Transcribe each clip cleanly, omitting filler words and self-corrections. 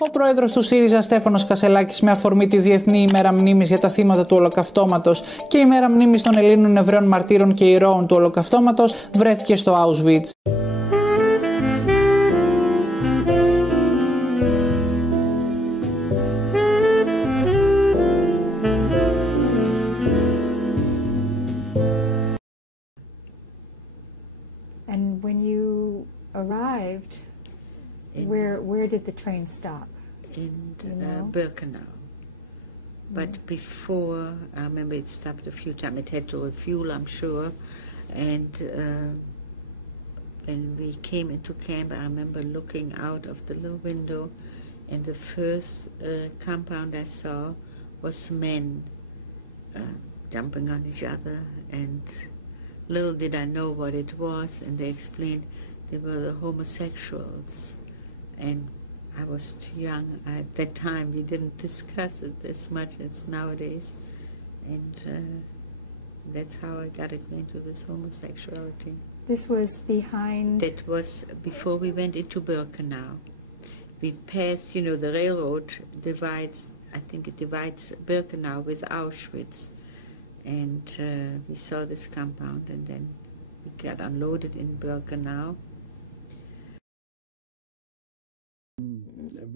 Ο πρόεδρος του ΣΥΡΙΖΑ Στέφανος Κασσελάκης, με αφορμή τη Διεθνή ημέρα μνήμης για τα θύματα του Ολοκαυτώματος και ημέρα μνήμης των Ελλήνων Εβραίων μαρτύρων και ηρώων του Ολοκαυτώματος, βρέθηκε στο Άουσβιτς. And when you arrived, where did the train stop? In Birkenau. But before, I remember it stopped a few times. It had to refuel, I'm sure. And when we came into camp, I remember looking out of the little window, and the first compound I saw was men jumping on each other. And little did I know what it was, and they explained they were the homosexuals. And I was too young. At that time, we didn't discuss it as much as nowadays. And that's how I got acquainted with homosexuality. This was behind... That was before we went into Birkenau. We passed, you know, the railroad divides, I think it divides Birkenau with Auschwitz. And we saw this compound, and then we got unloaded in Birkenau.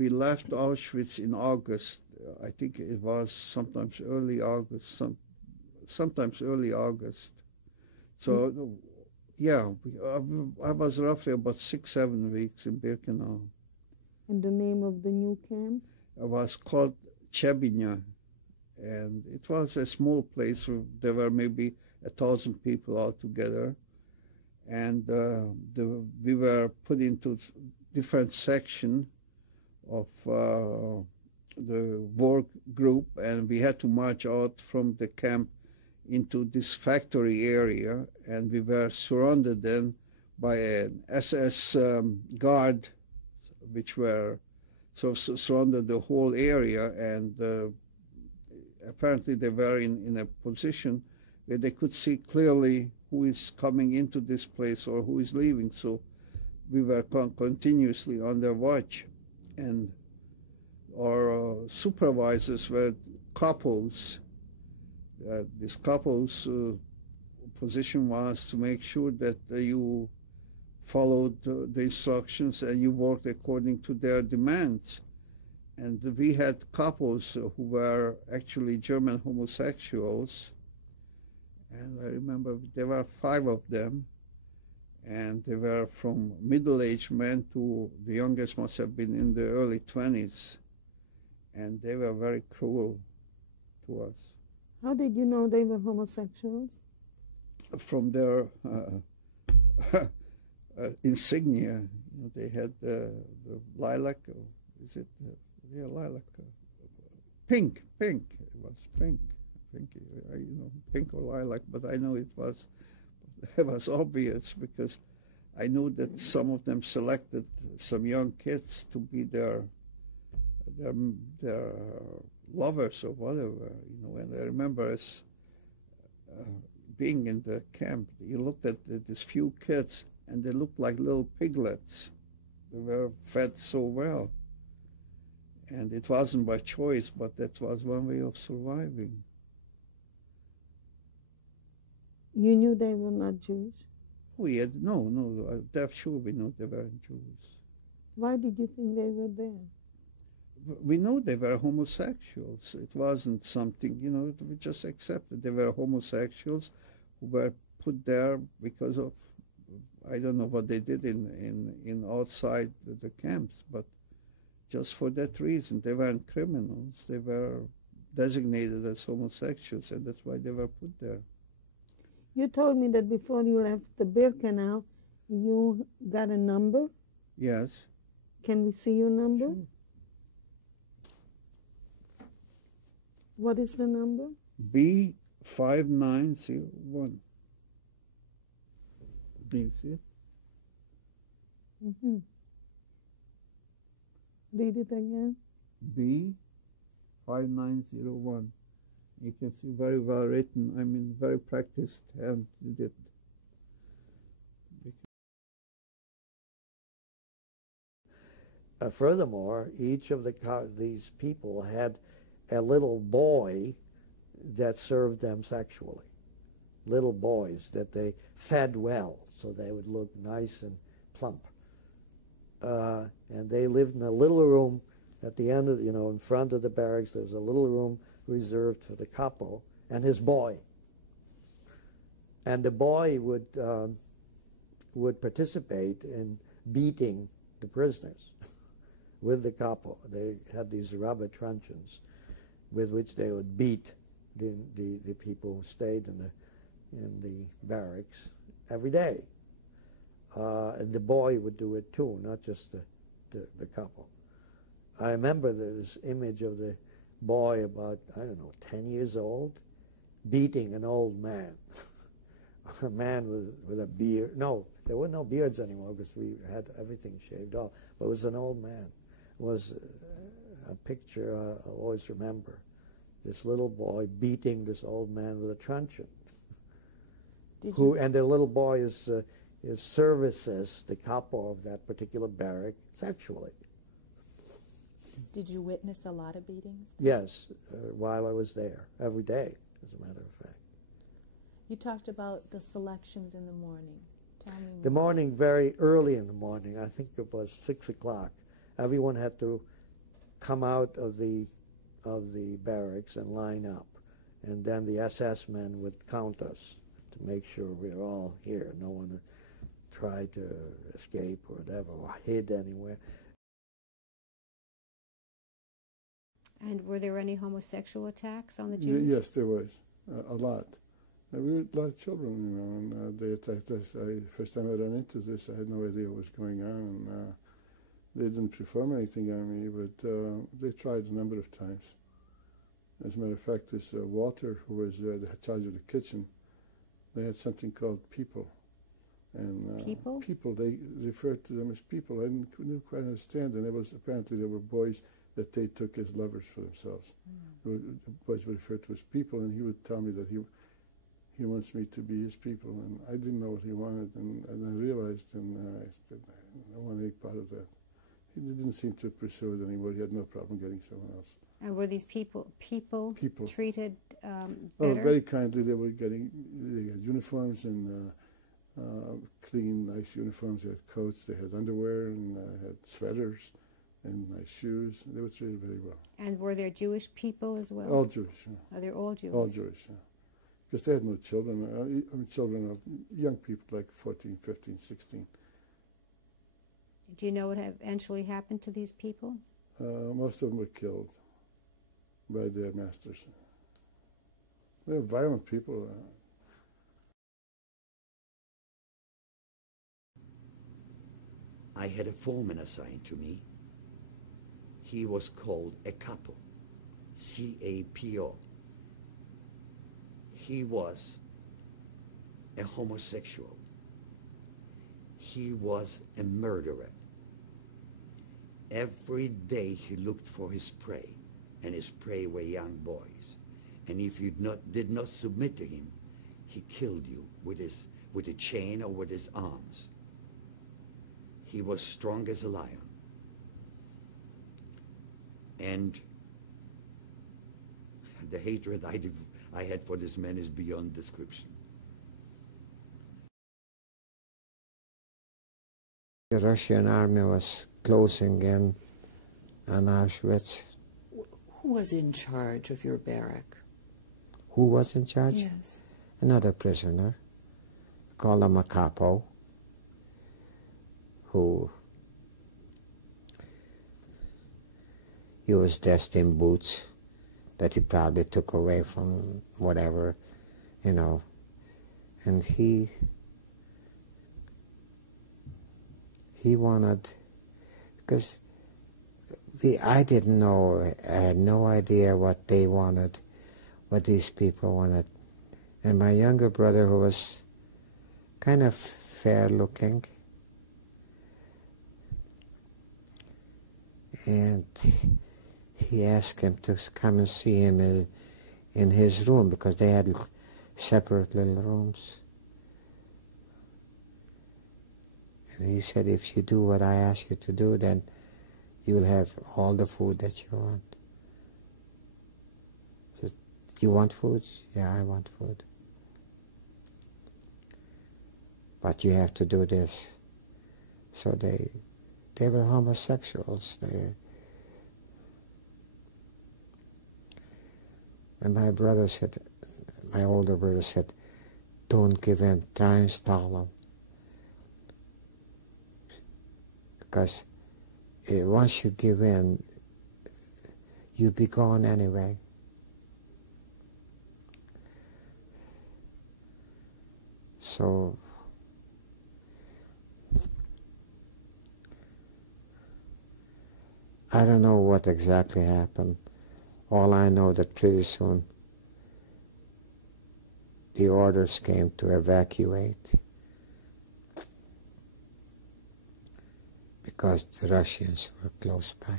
We left Auschwitz in August. I think it was sometimes early August, sometimes early August. So, yeah, I was roughly about 6-7 weeks in Birkenau. And the name of the new camp? It was called Chebinya, and it was a small place. There were maybe 1,000 people altogether, and we were put into different section of the work group, and we had to march out from the camp into this factory area, and we were surrounded then by an SS guard, which were surrounded the whole area, and apparently they were in a position where they could see clearly who is coming into this place or who is leaving. So we were continuously on their watch, and our supervisors were couples. This couple's position was to make sure that you followed the instructions and you worked according to their demands. And we had couples who were actually German homosexuals, and I remember there were 5 of them, and they were from middle-aged men to the youngest must have been in the early 20s, and they were very cruel to us. How did you know they were homosexuals? From their insignia. You know, they had the lilac, is it? Yeah, lilac. Pink. It was pink. You know, pink or lilac, but I know it was obvious because I knew that some of them selected some young kids to be their lovers or whatever, you know. And I remember as being in the camp, you looked at these few kids, and they looked like little piglets. They were fed so well, and it wasn't by choice, but that was one way of surviving. You knew they were not Jewish? No, I'm sure we knew they weren't Jews. Why did you think they were there? We know they were homosexuals. It wasn't something, you know, we just accepted they were homosexuals who were put there because of, I don't know what they did in outside the camps, but just for that reason. They weren't criminals. They were designated as homosexuals, and that's why they were put there. You told me that before you left the Birkenau, you got a number? Yes. Can we see your number? Sure. What is the number? B5901. Do you see it? Mm-hmm. Read it again. B5901. You can see very well written. I mean, very practiced hand did it. furthermore, each of these people had a little boy that served them sexually. Little boys that they fed well, so they would look nice and plump. And they lived in a little room at the end of, in front of the barracks. There was a little room reserved for the capo and his boy. And the boy would participate in beating the prisoners with the capo. They had these rubber truncheons with which they would beat the people who stayed in the barracks every day. And the boy would do it too, not just the capo. I remember this image of the boy about, 10 years old, beating an old man. A man with a beard. No, there were no beards anymore because we had everything shaved off. But it was an old man. It was a picture I'll always remember. This little boy beating this old man with a truncheon. And the little boy services the capo of that particular barrack sexually. Did you witness a lot of beatings? Yes, while I was there, every day, as a matter of fact. You talked about the selections in the morning. Tell me more. The morning, very early in the morning, I think it was 6 o'clock, everyone had to come out of the barracks and line up. And then the SS men would count us to make sure we were all here. No one tried to escape or whatever, or hid anywhere. And were there any homosexual attacks on the Jews? Yes, there was, a lot. We were a lot of children, and they attacked us. First time I ran into this, I had no idea what was going on, and they didn't perform anything on me, but they tried a number of times. As a matter of fact, this Walter, who was the charge of the kitchen, they had something called people. And people? People, they referred to them as people. I didn't quite understand, and apparently there were boys that they took as lovers for themselves. The boys were referred to as people, and he would tell me that he wants me to be his people, and I didn't know what he wanted, and I realized, and I said, I don't want any part of that. He didn't seem to pursue it anymore. He had no problem getting someone else. And were these people treated better? Oh, very kindly. They had uniforms and clean, nice uniforms. They had coats, they had underwear, and had sweaters and nice shoes. They were treated very well. And were there Jewish people as well? All Jewish, yeah. Are they all Jewish? All Jewish, yeah. Because they had no children. Children of young people, like 14, 15, 16. Do you know what eventually happened to these people? Most of them were killed by their masters. They were violent people. I had a foreman assigned to me. He was called a capo, C-A-P-O. He was a homosexual. He was a murderer. Every day he looked for his prey, and his prey were young boys. And if you did not submit to him, he killed you with a chain or with his arms. He was strong as a lion. And the hatred I had for this man is beyond description. The Russian army was closing in on Auschwitz. Who was in charge of your barrack? Who was in charge? Yes. Another prisoner, called him a capo, who he was dressed in boots that he probably took away from whatever, and he wanted, because I didn't know, I had no idea what they wanted, what these people wanted. And my younger brother, who was kind of fair-looking, and he asked him to come and see him in his room, because they had separate little rooms. And he said, if you do what I ask you to do, then you will have all the food that you want. So, you want food? Yeah, I want food. But you have to do this. So they were homosexuals. And my brother said, my older brother said, don't give him time, Stalin. Because once you give in, you'll be gone anyway. So I don't know what exactly happened. All I know that pretty soon the orders came to evacuate because the Russians were close by.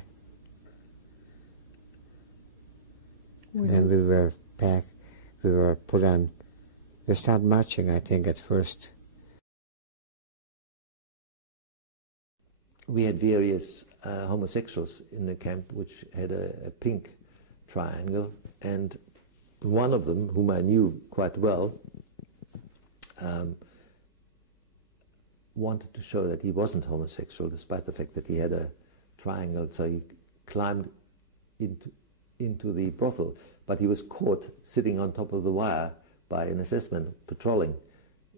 And then we were back, we were put on, we started marching, I think, at first. We had various homosexuals in the camp which had a pink triangle, and one of them, whom I knew quite well, wanted to show that he wasn't homosexual despite the fact that he had a triangle, so he climbed into the brothel, but he was caught sitting on top of the wire by an assessment patrolling.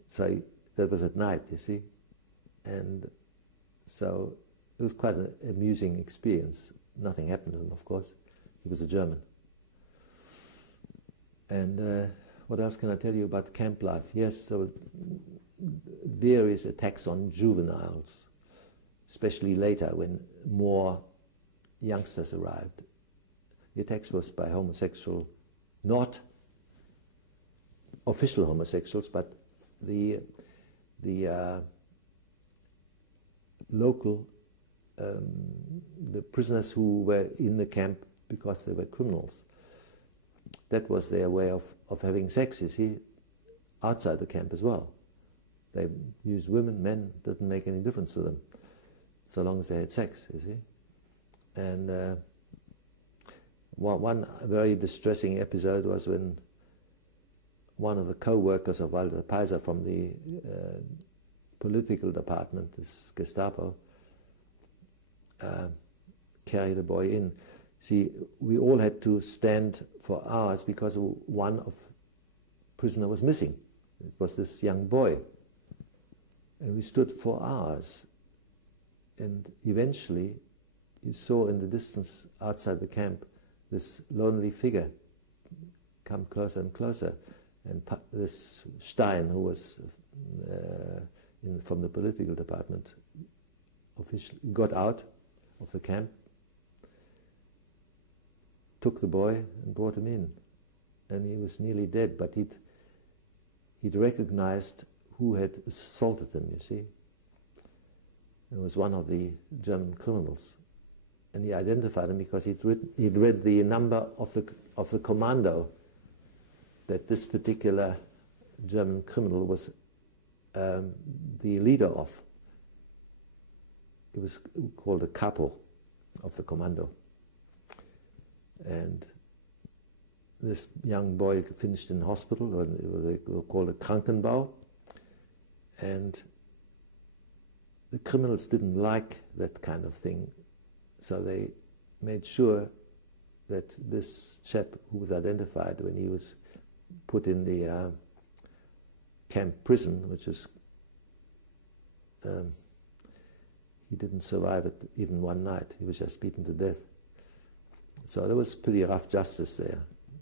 So that was at night, you see, and so it was quite an amusing experience. Nothing happened to him, of course. He was a German. And what else can I tell you about camp life? Yes, so various attacks on juveniles, especially later when more youngsters arrived. The attacks was by homosexual, not official homosexuals, but the local, the prisoners who were in the camp because they were criminals. That was their way of having sex, you see, outside the camp as well. They used women, men, didn't make any difference to them, so long as they had sex, you see. And one very distressing episode was when one of the co-workers of Walter Peiser from the political department, this Gestapo, carried a boy in. See, we all had to stand for hours because one of prisoner was missing. It was this young boy. And we stood for hours. And eventually, you saw in the distance outside the camp this lonely figure come closer and closer. And this Stein, who was from the political department, officially got out of the camp, took the boy and brought him in. And he was nearly dead, but he'd recognized who had assaulted him, you see. It was one of the German criminals. And he identified him because he'd read the number of the commando that this particular German criminal was the leader of. It was called a capo of the commando. And this young boy finished in hospital, or they were called a Krankenbau. And the criminals didn't like that kind of thing, so they made sure that this chap who was identified when he was put in the camp prison, which is, he didn't survive it even one night. He was just beaten to death. So there was pretty rough justice there.